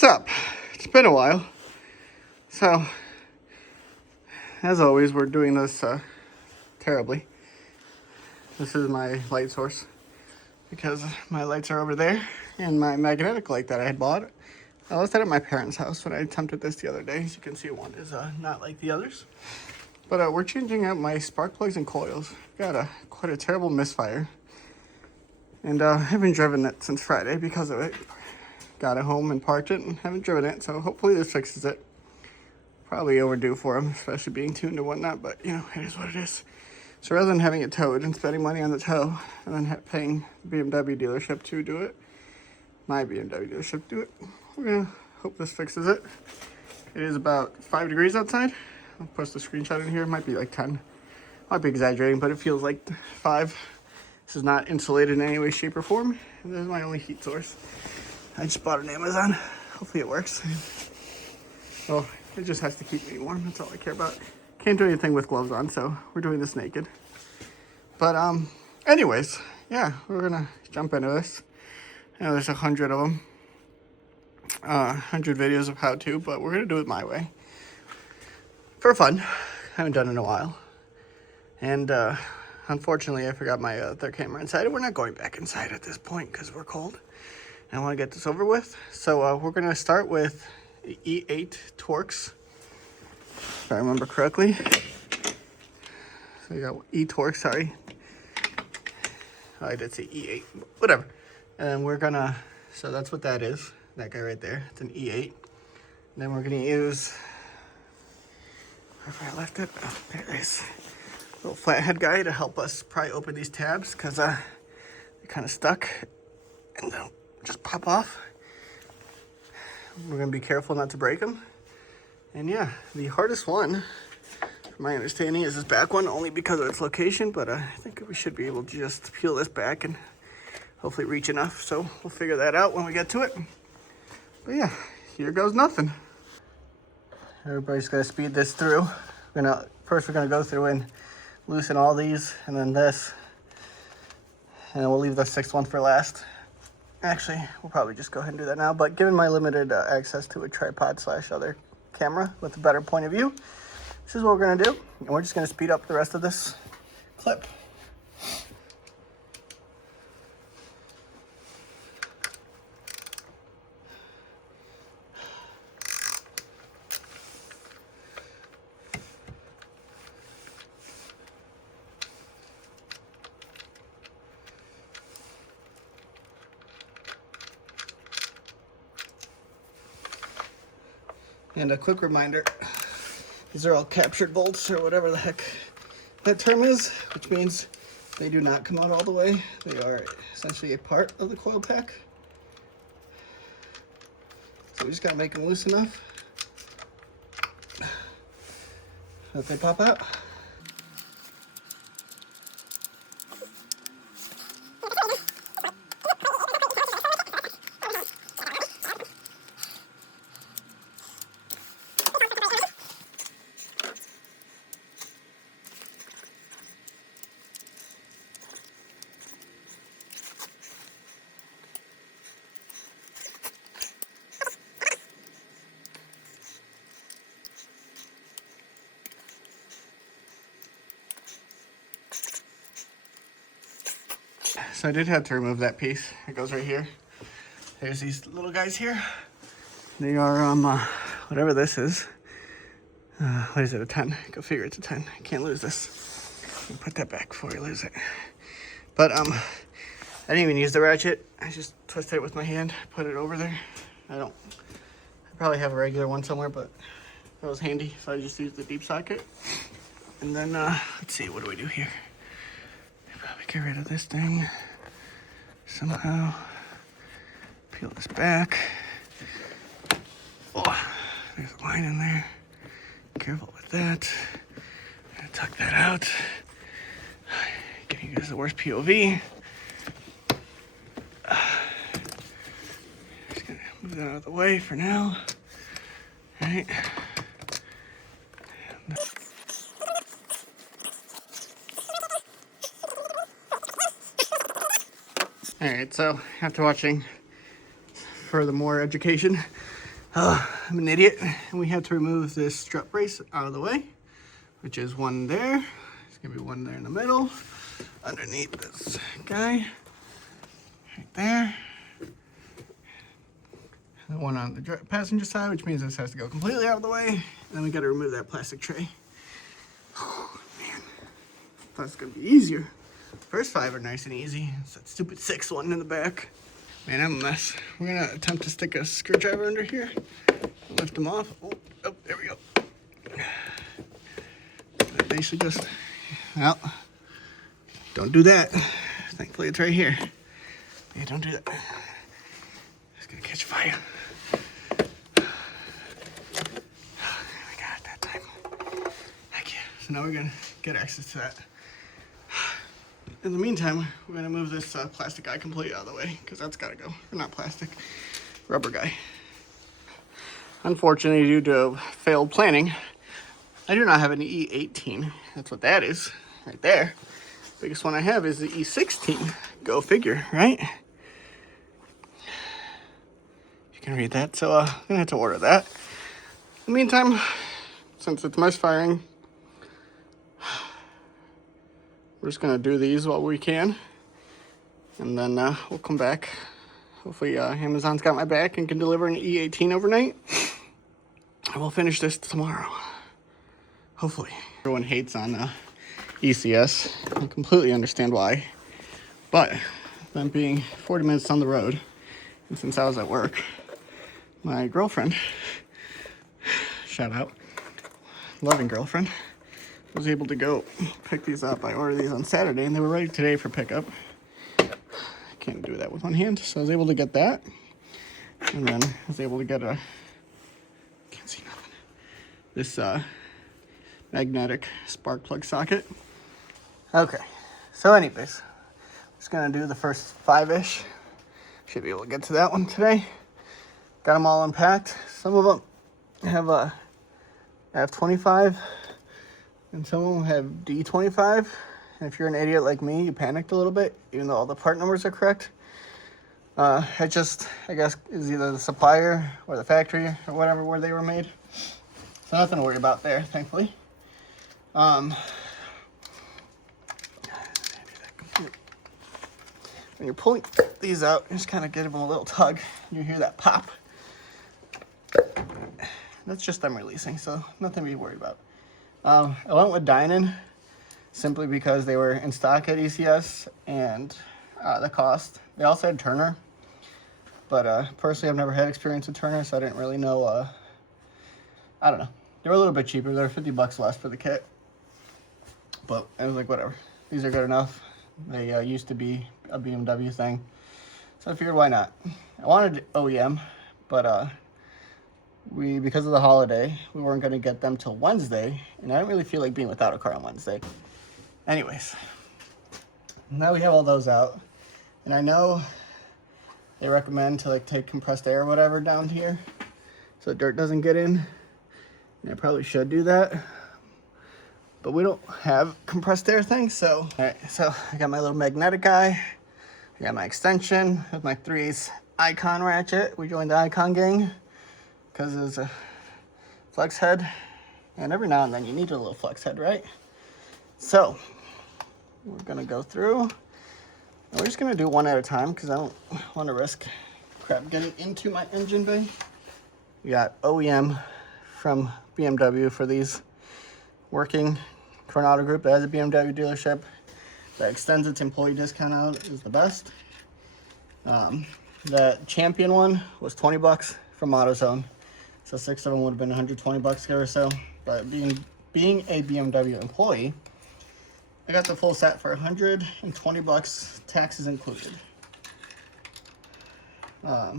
What's up? It's been a while. So, as always, we're doing this terribly. This is my light source because my lights are over there, and my magnetic light that I had bought, I left it at my parents' house when I attempted this the other day. As you can see, one is not like the others. But we're changing out my spark plugs and coils. Got quite a terrible misfire. And I haven't driven it since Friday because of it. Got it home and parked it and haven't driven it, so hopefully this fixes it. Probably overdue for them, especially being tuned and whatnot, but you know, it is what it is. So rather than having it towed and spending money on the tow and then paying the BMW dealership to do it, my BMW dealership do it, we're gonna hope this fixes it. It is about 5 degrees outside. I'll post a screenshot in here. It might be like 10. Might be exaggerating, but it feels like 5. This is not insulated in any way, shape, or form. And this is my only heat source. I just bought it on Amazon. Hopefully it works. Well, it just has to keep me warm. That's all I care about. Can't do anything with gloves on, so we're doing this naked. But anyways, yeah, we're gonna jump into this. I know there's 100 of them, 100 videos of how to, but we're gonna do it my way for fun. Haven't done it in a while, and unfortunately, I forgot my other camera inside. We're not going back inside at this point because we're cold. I want to get this over with. So we're going to start with the eTorx, if I remember correctly. So you got eTorx, sorry. Oh, I did say E8, whatever. And we're going to, so that's what that is. That guy right there, it's an E8. And then we're going to use, wherever I left it, oh, there it is. Little flathead guy to help us pry open these tabs because they're kind of stuck and they'll just pop off. We're gonna be careful not to break them. And yeah, the hardest one, from my understanding, is this back one, only because of its location, but I think we should be able to just peel this back and hopefully reach enough. So we'll figure that out when we get to it. But yeah, here goes nothing. Everybody's gonna speed this through. First we're gonna go through and loosen all these, and then this, and then we'll leave the 6th one for last. Actually, we'll probably just go ahead and do that now, but given my limited access to a tripod / other camera with a better point of view, this is what we're gonna do, and we're just gonna speed up the rest of this clip. And a quick reminder, these are all captured bolts or whatever the heck that term is, which means they do not come out all the way. They are essentially a part of the coil pack. So we just gotta make them loose enough that they pop out. So I did have to remove that piece. It goes right here. There's these little guys here. They are, whatever this is. What is it, a 10? Go figure it's a 10. I can't lose this. Put that back before we lose it. But, I didn't even use the ratchet. I just twisted it with my hand, put it over there. I probably have a regular one somewhere, but that was handy. So I just used the deep socket. And then, let's see, what do we do here? Probably get rid of this thing. Somehow peel this back. Oh, there's a line in there. Careful with that. I'm gonna tuck that out. Giving you guys the worst POV. Just gonna move that out of the way for now. All right. Alright, so after watching for the more education, I'm an idiot. And we had to remove this strut brace out of the way, which is one there. There's gonna be one there in the middle, underneath this guy, right there. And one on the passenger side, which means this has to go completely out of the way. And then we gotta remove that plastic tray. Oh, man. I thought it was gonna be easier. First 5 are nice and easy. It's that stupid 6th one in the back. Man, I'm a mess. We're gonna attempt to stick a screwdriver under here. Lift them off. Oh, there we go. Basically just, well, don't do that. Thankfully it's right here. Yeah, don't do that. It's gonna catch fire. We got it that time. Heck yeah. So now we're gonna get access to that. In the meantime, we're gonna move this plastic guy completely out of the way, because that's gotta go. Or not plastic, rubber guy. Unfortunately, due to failed planning, I do not have an E18. That's what that is, right there. Biggest one I have is the E16. Go figure, right? You can read that, so I'm gonna have to order that. In the meantime, since it's misfiring, we're just gonna do these while we can, and then we'll come back. Hopefully Amazon's got my back and can deliver an E18 overnight. And we'll finish this tomorrow. Hopefully. Everyone hates on ECS. I completely understand why. But them being 40 minutes on the road, and since I was at work, my girlfriend, shout out, loving girlfriend, was able to go pick these up. I ordered these on Saturday and they were ready today for pickup. I can't do that with one hand, so I was able to get that. And then I was able to get a, can't see nothing, this magnetic spark plug socket. Okay, so anyways, just gonna do the first 5-ish. Should be able to get to that one today. Got them all unpacked. Some of them have a F25 and some of them have D25. And if you're an idiot like me, you panicked a little bit, even though all the part numbers are correct. It just, I guess, is either the supplier or the factory or whatever where they were made. So nothing to worry about there, thankfully. When you're pulling these out, you just kind of give them a little tug. You hear that pop. That's just them releasing, so nothing to be worried about. I went with Dynan simply because they were in stock at ECS and the cost. They also had Turner, but personally I've never had experience with Turner, so I didn't really know. I don't know. They were a little bit cheaper. They were $50 less for the kit, but I was like, whatever. These are good enough. They used to be a BMW thing, so I figured why not. I wanted OEM, but because of the holiday, we weren't going to get them till Wednesday, and I didn't really feel like being without a car on Wednesday. Anyways, now we have all those out, and I know they recommend to like take compressed air or whatever down here so dirt doesn't get in, and I probably should do that, but we don't have compressed air things. So all right, so I got my little magnetic guy, I got my extension with my 3/8 Icon ratchet. We joined the Icon gang because there's a flex head, and every now and then you need a little flex head, right? So we're gonna go through, and we're just gonna do one at a time because I don't want to risk crap getting into my engine bay. We got OEM from BMW for these, working Coronado Group that has a BMW dealership that extends its employee discount out is the best. The Champion one was $20 from AutoZone, so 6 of them would have been $120 here or so. But being a BMW employee, I got the full set for $120, taxes included. Not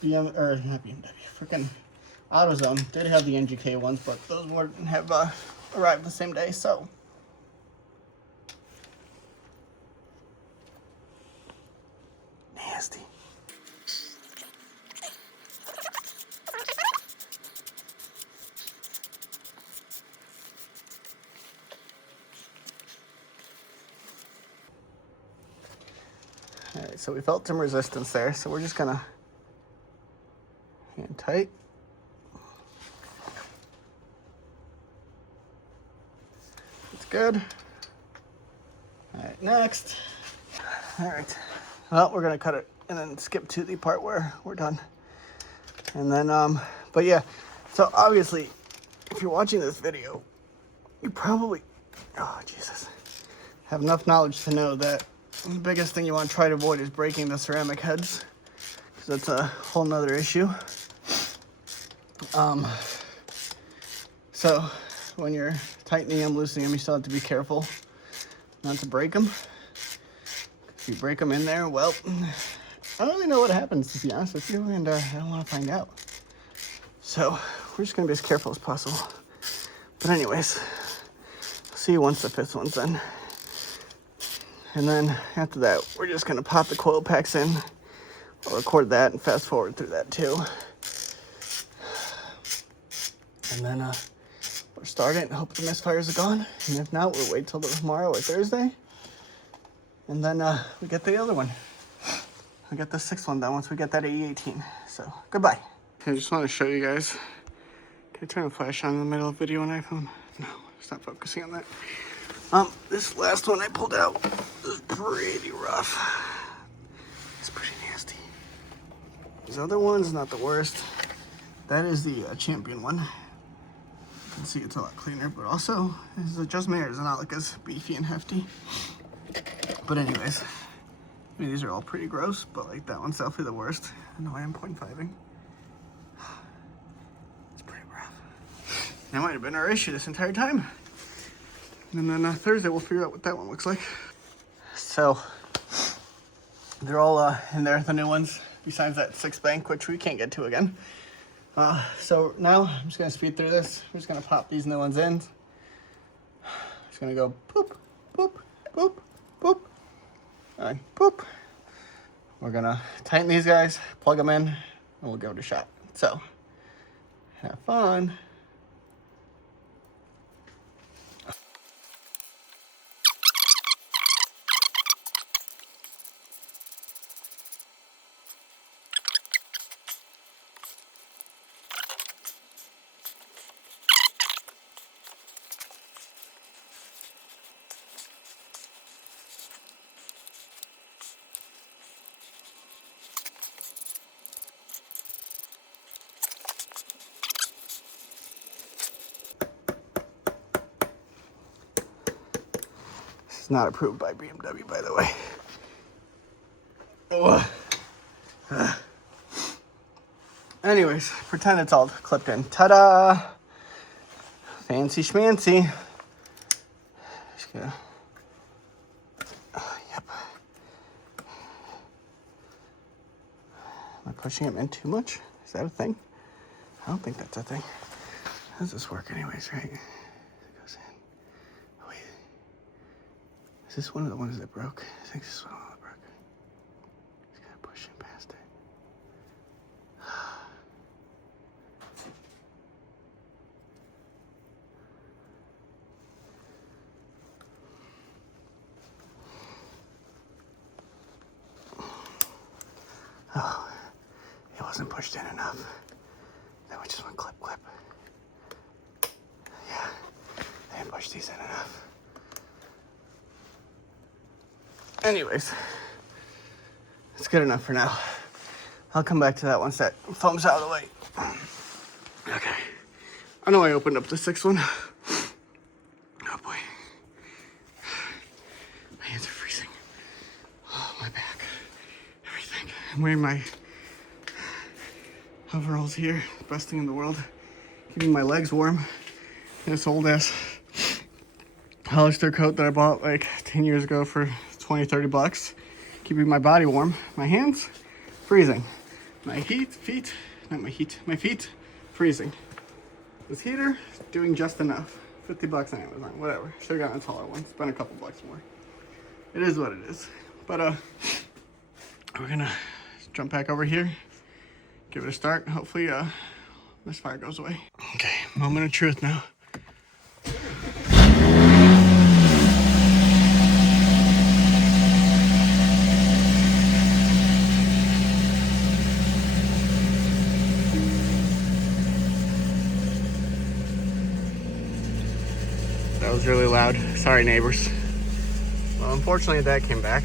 BMW, freaking AutoZone did have the NGK ones, but those wouldn't have arrived the same day, so. Nasty. All right, so we felt some resistance there, so we're just gonna and tight. That's good. All right, next. All right, well, we're gonna cut it and then skip to the part where we're done. And then, but yeah, so obviously, if you're watching this video, you probably, oh Jesus, have enough knowledge to know that the biggest thing you want to try to avoid is breaking the ceramic heads, because that's a whole nother issue. So when you're tightening them, loosening them, you still have to be careful not to break them. If you break them in there, well, I don't really know what happens, to be honest with you, and I don't want to find out. So we're just gonna be as careful as possible. But anyways, I'll see you once the fifth one's done. And then after that, we're just gonna pop the coil packs in. I'll record that and fast forward through that too. And then we'll start it and hope the misfires are gone. And if not, we'll wait till tomorrow or Thursday. And then we get the other one. We get the sixth one done once we get that E18. So goodbye. I just want to show you guys. Can I turn the flash on in the middle of the video on iPhone? No, it's not focusing on that. This last one I pulled out is pretty rough. It's pretty nasty. These other ones, not the worst. That is the champion one. You can see it's a lot cleaner, but also it's just mirrors, not like as beefy and hefty. But anyways, I mean, these are all pretty gross, but like that one's definitely the worst. I know I am 0.5ing. It's pretty rough. That might have been our issue this entire time. And then Thursday we'll figure out what that one looks like. So they're all in there, the new ones, besides that 6 bank, which we can't get to again. So now I'm just gonna speed through this. We're just gonna pop these new ones in. Just gonna go poop, poop, poop, poop, and poop. We're gonna tighten these guys, plug them in, and we'll give it a shot. So have fun. Not approved by BMW, by the way. Anyways, pretend it's all clipped in. Ta-da! Fancy schmancy. Just gonna... yep. Am I pushing him in too much? Is that a thing? I don't think that's a thing. How does this work anyways, right? Is this one of the ones that broke? I think this is one of that broke. Just gotta push it past it. Oh, it wasn't pushed in enough. Then we just went clip, clip. Yeah, they didn't push these in enough. Anyways, it's good enough for now. I'll come back to that once that foam's out of the way. Okay. I know I opened up the 6th one. Oh boy. My hands are freezing. Oh, my back. Everything. I'm wearing my overalls here. Best thing in the world. Keeping my legs warm. This old ass Hollister coat that I bought like 10 years ago for 20, 30 bucks. Keeping my body warm. My hands, freezing. My feet, freezing. This heater, doing just enough. 50 bucks on Amazon, whatever. Should've gotten a taller one, spent a couple bucks more. It is what it is. But we're gonna jump back over here, give it a start. Hopefully this fire goes away. Okay, moment of truth now. That was really loud. Sorry, neighbors. Well, unfortunately, that came back.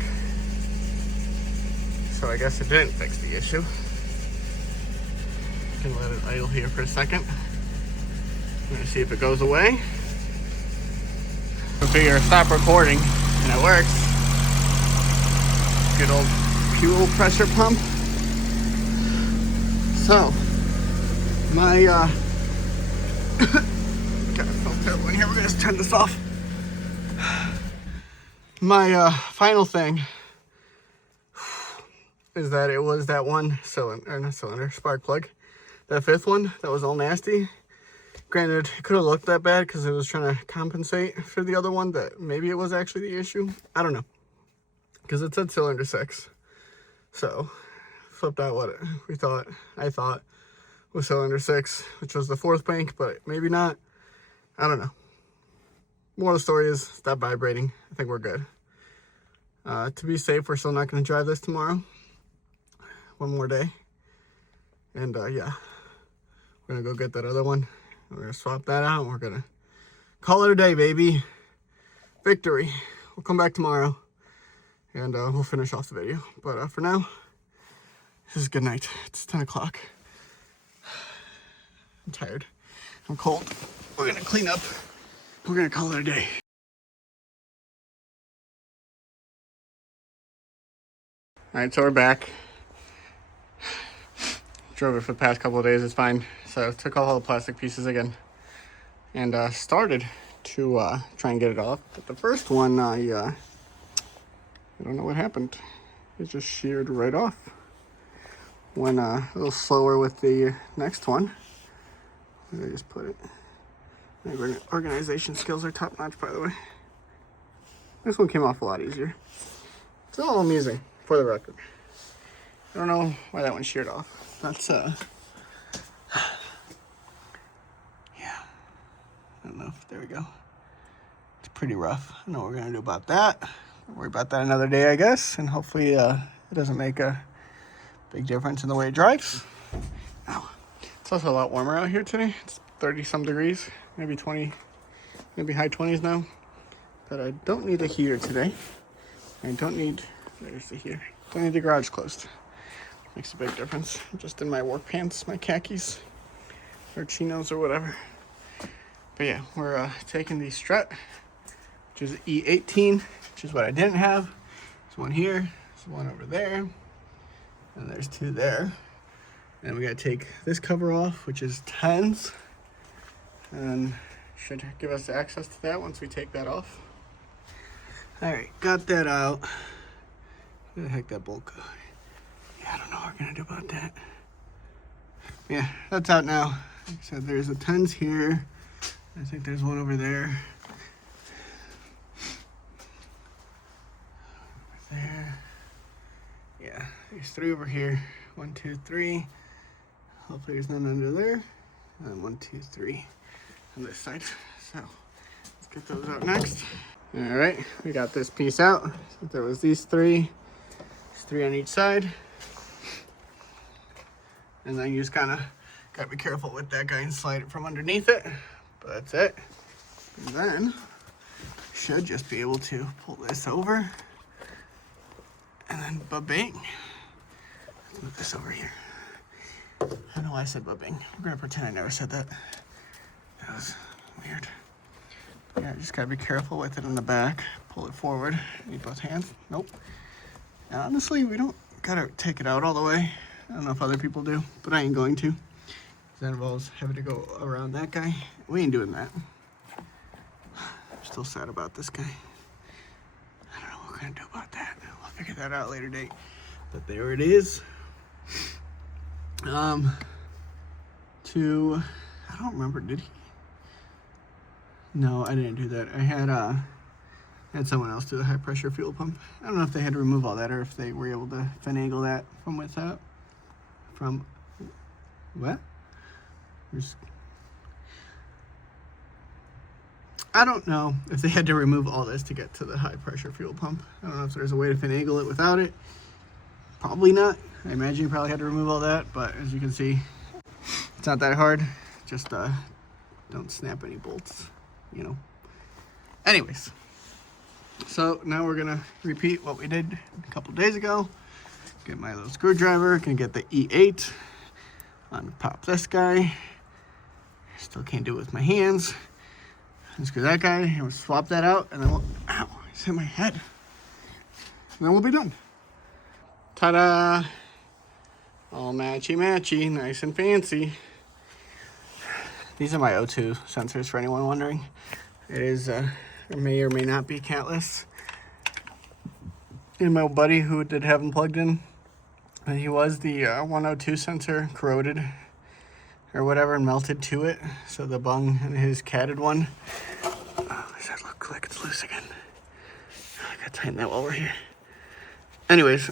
So I guess it didn't fix the issue. Can let it idle here for a second. I'm gonna see if it goes away. I figure stop recording and it works. Good old fuel pressure pump. So, my God, it felt terrible in here. We're gonna just turn this off. My final thing is that it was that one cylinder, or not cylinder, spark plug. That fifth one that was all nasty. Granted, it could have looked that bad because it was trying to compensate for the other one that maybe it was actually the issue. I don't know. Because it said cylinder 6. So, flipped out what I thought was cylinder 6, which was the 4th bank, but maybe not. I don't know. Moral of the story is stop vibrating. I think we're good. To be safe, we're still not going to drive this tomorrow. One more day. And yeah, we're going to go get that other one. We're going to swap that out. And we're going to call it a day, baby. Victory. We'll come back tomorrow. And we'll finish off the video. But for now, this is good night. It's 10 o'clock. I'm tired. I'm cold. We're going to clean up. We're going to call it a day. Alright, so we're back. Drove it for the past couple of days, it's fine. So took off all the plastic pieces again. And started to try and get it off. But the first one, I don't know what happened. It just sheared right off. Went a little slower with the next one. Where did I just put it? My organization skills are top notch, by the way. This one came off a lot easier. It's all amusing, for the record. I don't know why that one sheared off. That's, yeah. I don't know if, there we go. It's pretty rough. I don't know what we're going to do about that. Don't worry about that another day, I guess. And hopefully it doesn't make a big difference in the way it drives. Ow. It's also a lot warmer out here today. It's 30-some degrees, maybe 20, maybe high 20s now. But I don't need a heater today. I don't need, there's the heater. Don't need the garage closed. Makes a big difference. I'm just in my work pants, my khakis, or chinos or whatever. But yeah, we're taking the strut, which is E18, which is what I didn't have. There's one here, there's one over there, and there's 2 there. And we gotta take this cover off, which is 10s, and should give us access to that once we take that off. All right, got that out. Where the heck that bolt go? Yeah, I don't know what we're gonna do about that. Yeah, that's out now. Like I said, there's a 10s here. I think there's one over there. Over there. Yeah, there's 3 over here. 1, 2, 3. Hopefully there's none under there. And 1, 2, 3 on this side. So let's get those out next. All right, we got this piece out. So there was these 3. There's 3 on each side. And then you just kind of gotta be careful with that guy and slide it from underneath it. But that's it. And then you should just be able to pull this over. And then ba-bing. Let's move this over here. I don't know why I said ba-bing. We're gonna pretend I never said that. That was weird. Yeah, just gotta be careful with it in the back. Pull it forward. Need both hands. Nope. And honestly, we don't gotta take it out all the way. I don't know if other people do, but I ain't going to. That involves having to go around that guy. We ain't doing that. I'm still sad about this guy. I don't know what we're gonna do about that. We'll figure that out later date. But there it is. I don't remember, did he? No, I didn't do that. I had someone else do the high pressure fuel pump. I don't know if they had to remove all that or if they were able to finagle that from without. From what? I don't know if they had to remove all this to get to the high pressure fuel pump. I don't know if there's a way to finagle it without it. Probably not. I imagine you probably had to remove all that, but as you can see, it's not that hard. Just don't snap any bolts, you know. Anyways, so now we're gonna repeat what we did a couple days ago. Get my little screwdriver, gonna get the E8, unpop this guy. Still can't do it with my hands. Unscrew that guy, and we'll swap that out, and then we'll, ow, I just hit my head. And then we'll be done. Ta-da! All matchy-matchy, nice and fancy. These are my O2 sensors for anyone wondering. It is, it may or may not be catless. And my buddy who did have them plugged in, he was the 102 sensor corroded or whatever and melted to it. So the bung in his catted one. Oh, does that look like it's loose again? I gotta tighten that while we're here. Anyways,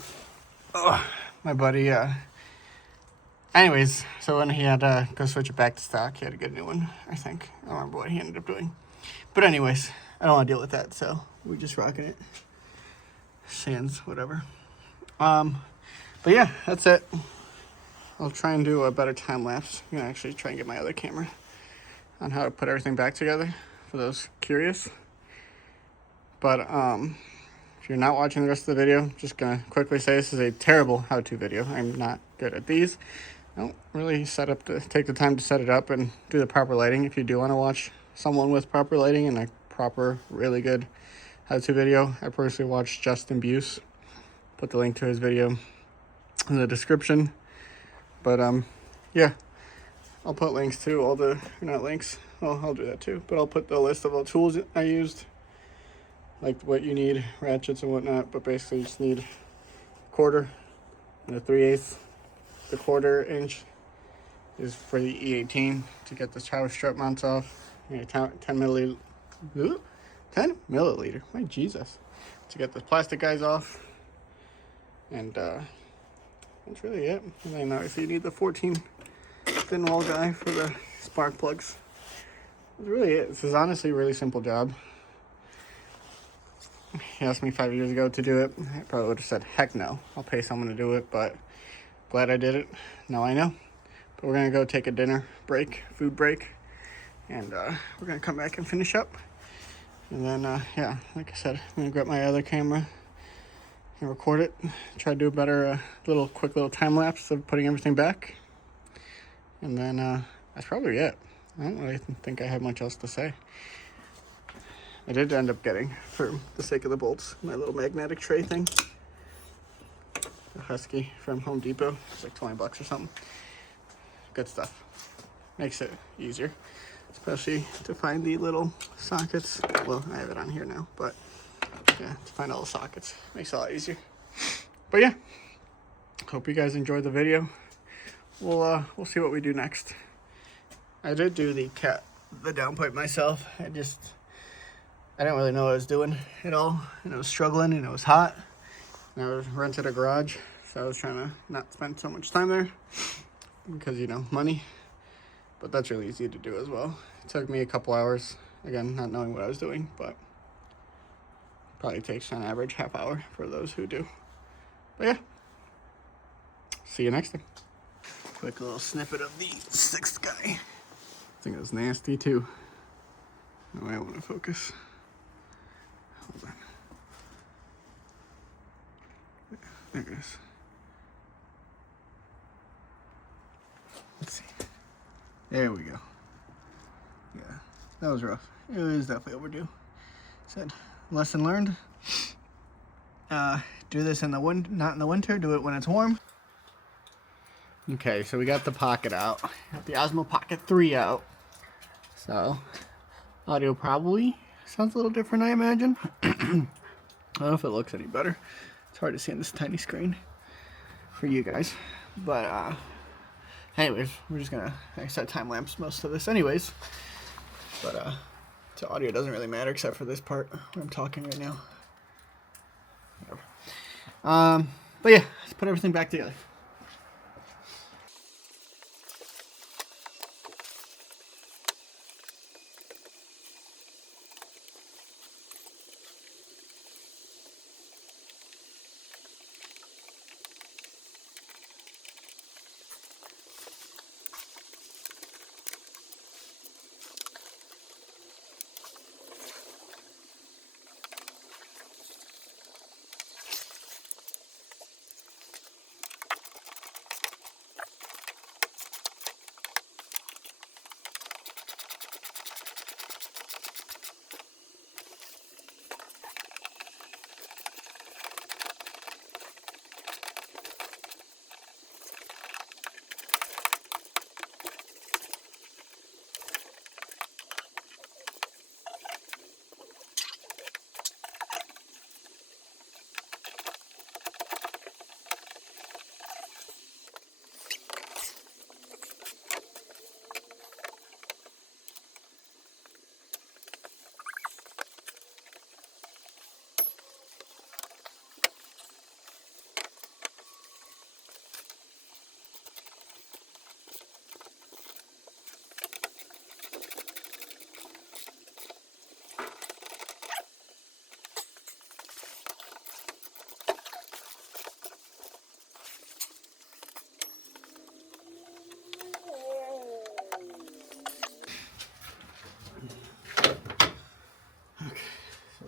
oh, my buddy, anyways, so when he had to go switch it back to stock, he had to get a new one, I think. I don't remember what he ended up doing. But anyways, I don't want to deal with that, so we're just rocking it. Sans, whatever. But yeah, that's it. I'll try and do a better time lapse. I'm gonna actually try and get my other camera on how to put everything back together for those curious. But if you're not watching the rest of the video, just gonna quickly say this is a terrible how-to video. I'm not good at these. I don't really take the time to set it up and do the proper lighting. If you do want to watch someone with proper lighting and a proper, really good how-to video, I personally watched Justin Buse. Put the link to his video in the description. But yeah, I'll put links to all the, not links, well, I'll do that too, but I'll put the list of all tools I used, like what you need, ratchets and whatnot. But basically you just need a quarter and a 3/8. The 1/4 inch is for the E18 to get the power strap mounts off. 10 milliliter, my Jesus, to get the plastic guys off. And that's really it. And then obviously you need the 14 thin wall guy for the spark plugs. That's really it. This is honestly a really simple job. He asked me 5 years ago to do it. I probably would have said, heck no, I'll pay someone to do it, but glad I did it. Now I know. But we're gonna go take a dinner break, food break, and we're gonna come back and finish up. And then, yeah, like I said, I'm gonna grab my other camera and record it. Try to do a better, quick little time lapse of putting everything back. And then that's probably it. I don't really think I have much else to say. I did end up getting, for the sake of the bolts, my little magnetic tray thing. A Husky from Home Depot. It's like 20 bucks or something. Good stuff. Makes it easier, especially to find the little sockets. Well, I have it on here now, but yeah, to find all the sockets makes it a lot easier. But yeah, hope you guys enjoyed the video. We'll see what we do next. I did do the downpipe myself. I didn't really know what I was doing at all, and I was struggling, and it was hot. And I rented a garage, so I was trying to not spend so much time there because, you know, money. But that's really easy to do as well. It took me a couple hours, again, not knowing what I was doing, but probably takes on average half hour for those who do. But yeah, see you next time. Quick little snippet of the 6th guy. I think it was nasty too. No, I want to focus. Hold on. There it is. Let's see. There we go. Yeah, that was rough. It was definitely overdue. Said, lesson learned. Do this in the not in the winter. Do it when it's warm. Okay, so we got the pocket out. Got the Osmo Pocket 3 out. So, audio probably sounds a little different, I imagine. I don't know if it looks any better. It's hard to see on this tiny screen for you guys. But, anyways, we're just gonna, I said, time lapse most of this anyways. But, so audio doesn't really matter except for this part where I'm talking right now. Whatever. But yeah, let's put everything back together.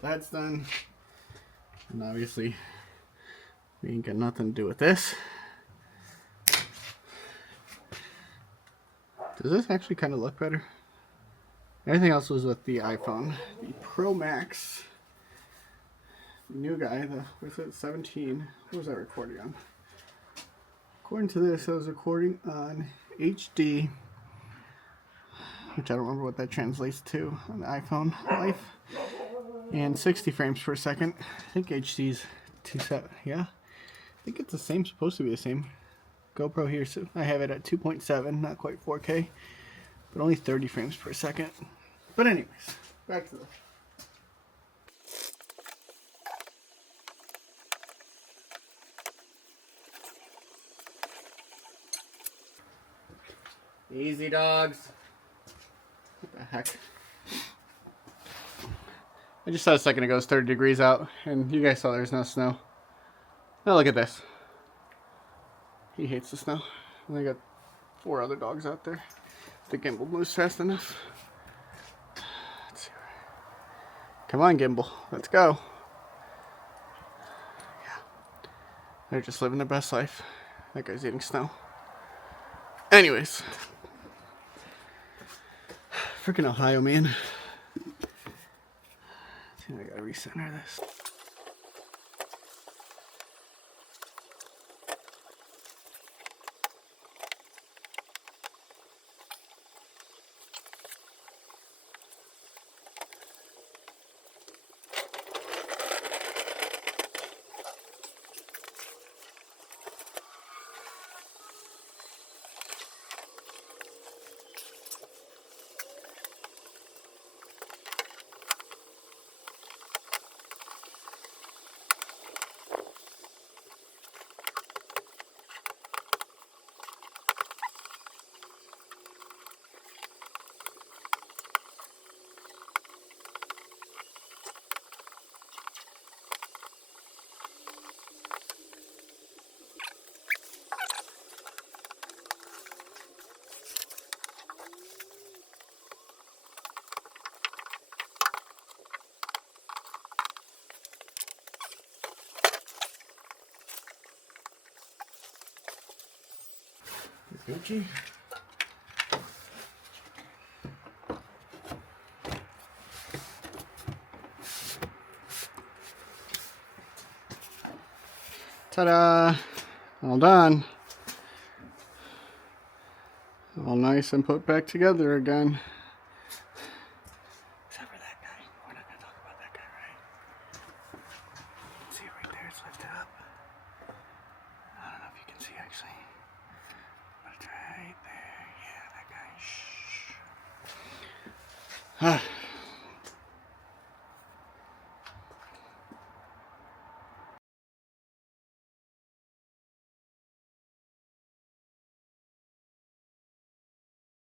that's done. And obviously, we ain't got nothing to do with this. Does this actually kind of look better? Everything else was with the iPhone. The Pro Max, the new guy, was it 17? What was that recording on? According to this, I was recording on HD, which I don't remember what that translates to on the iPhone life, and 60 frames per second. I think HD's 2.7. Yeah, I think it's the same. Supposed to be the same. GoPro here, so I have it at 2.7, not quite 4K, but only 30 frames per second. But anyways, back to this. Easy, dogs. What the heck? I just saw a second ago it's 30 degrees out, and you guys saw there's no snow. Now look at this. He hates the snow. And I got 4 other dogs out there. The gimbal moves fast enough. Let's see. Come on, gimbal. Let's go. Yeah. They're just living their best life. That guy's eating snow. Anyways. Freaking Ohio, man. I gotta recenter this. Gucci. Ta-da! All done. All nice and put back together again. Except for that guy. We're not going to talk about that guy, right? See it right there, it's lifted up. I don't know if you can see actually. But it's right there. Yeah, that guy. Shh. Ah.